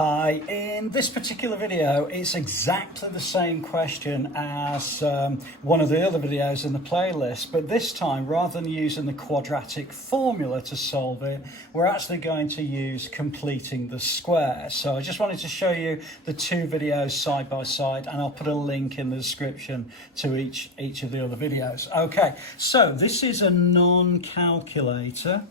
Hi, in this particular video, it's exactly the same question as one of the other videos in the playlist, but this time, rather than using the quadratic formula to solve it, we're actually going to use completing the square. So I just wanted to show you the two videos side by side, and I'll put a link in the description to each of the other videos. Okay, so this is a non-calculator.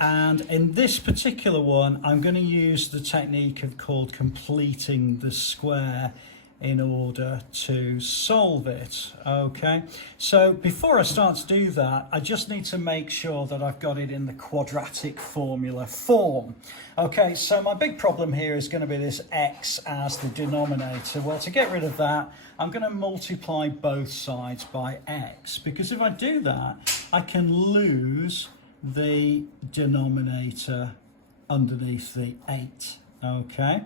And in this particular one, I'm going to use the technique called completing the square in order to solve it. Okay, so before I start to do that, I just need to make sure that I've got it in the quadratic formula form. Okay, so my big problem here is going to be this x as the denominator. Well, to get rid of that, I'm going to multiply both sides by x, because if I do that, I can lose the denominator underneath the 8. Okay,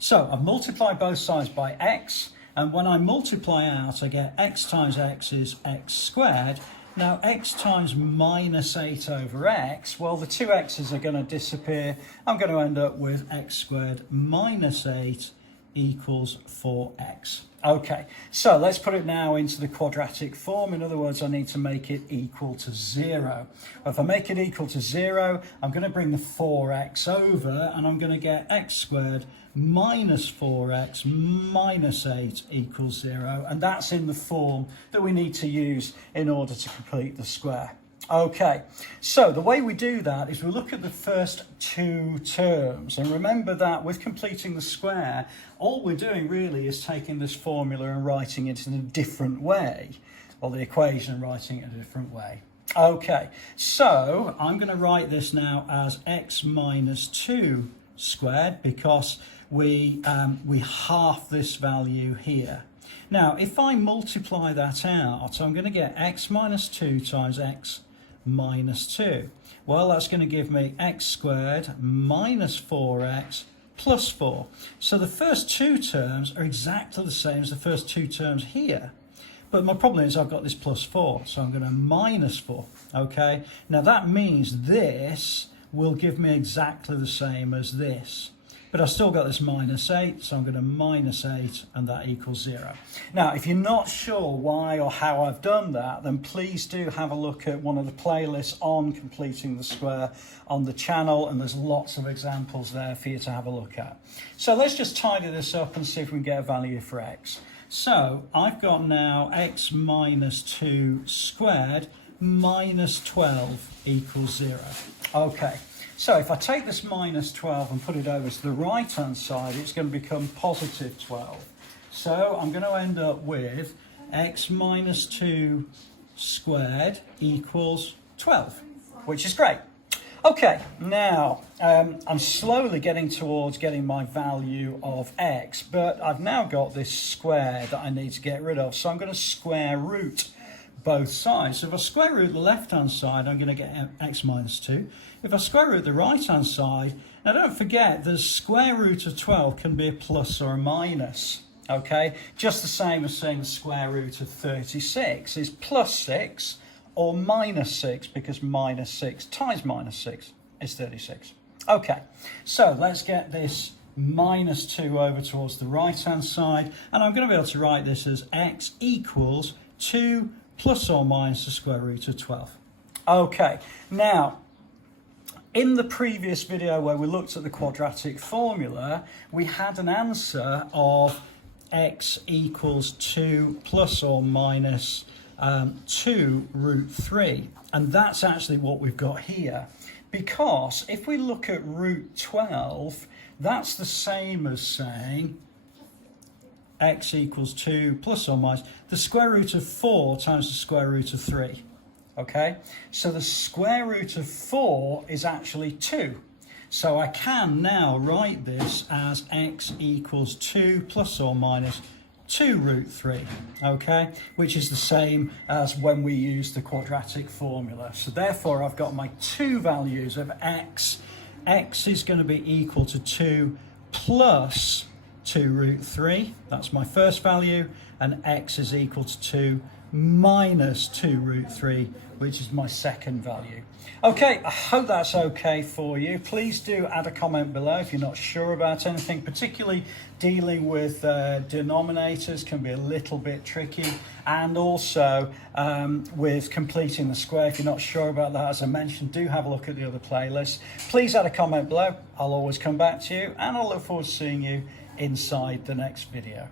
so I've multiplied both sides by x, and when I multiply out, I get x times x is x squared. Now x times minus 8 over x, well, the two x's are going to disappear. I'm going to end up with x squared minus 8 equals 4x. Okay, so let's put it now into the quadratic form. In other words, I need to make it equal to 0. If I make it equal to 0, I'm going to bring the 4x over, and I'm going to get x squared minus 4x minus 8 equals 0. And that's in the form that we need to use in order to complete the square. Okay, so the way we do that is we look at the first two terms, and remember that with completing the square, all we're doing really is taking this formula and writing it in a different way, or the equation and writing it in a different way. Okay, so I'm going to write this now as x minus 2 squared, because we half this value here. Now, if I multiply that out, I'm going to get x minus 2 times x minus 2. Well, that's going to give me x squared minus 4x plus 4. So the first two terms are exactly the same as the first two terms here. But my problem is I've got this plus 4, so I'm going to minus 4. Okay, now that means this will give me exactly the same as this. But I've still got this minus 8, so I'm going to minus 8, and that equals 0. Now, if you're not sure why or how I've done that, then please do have a look at one of the playlists on completing the square on the channel, and there's lots of examples there for you to have a look at. So let's just tidy this up and see if we can get a value for x. So I've got now x minus 2 squared minus 12 equals 0. Okay. So if I take this minus 12 and put it over to the right-hand side, it's going to become positive 12. So I'm going to end up with x minus 2 squared equals 12, which is great. Okay, now I'm slowly getting towards getting my value of x, but I've now got this square that I need to get rid of. So I'm going to square root both sides. So if I square root the left-hand side, I'm going to get x minus 2. If I square root the right-hand side, now don't forget the square root of 12 can be a plus or a minus. Okay, just the same as saying the square root of 36 is plus 6 or minus 6, because minus 6 times minus 6 is 36. Okay, so let's get this minus 2 over towards the right-hand side, and I'm going to be able to write this as x equals 2 plus or minus the square root of 12. Okay, now, in the previous video where we looked at the quadratic formula, we had an answer of x equals 2 plus or minus 2 root 3. And that's actually what we've got here. Because if we look at root 12, that's the same as saying x equals 2 plus or minus the square root of 4 times the square root of 3. Okay, so the square root of 4 is actually 2. So I can now write this as x equals 2 plus or minus 2 root 3, okay, which is the same as when we use the quadratic formula. So therefore I've got my two values of x. X is going to be equal to 2 plus 2 root 3, that's my first value, and x is equal to 2 minus 2 root 3, which is my second value. Okay, I hope that's okay for you. Please do add a comment below if you're not sure about anything, particularly dealing with denominators can be a little bit tricky, and also with completing the square. If you're not sure about that, as I mentioned, do have a look at the other playlists. Please add a comment below. I'll always come back to you, and I look forward to seeing you inside the next video.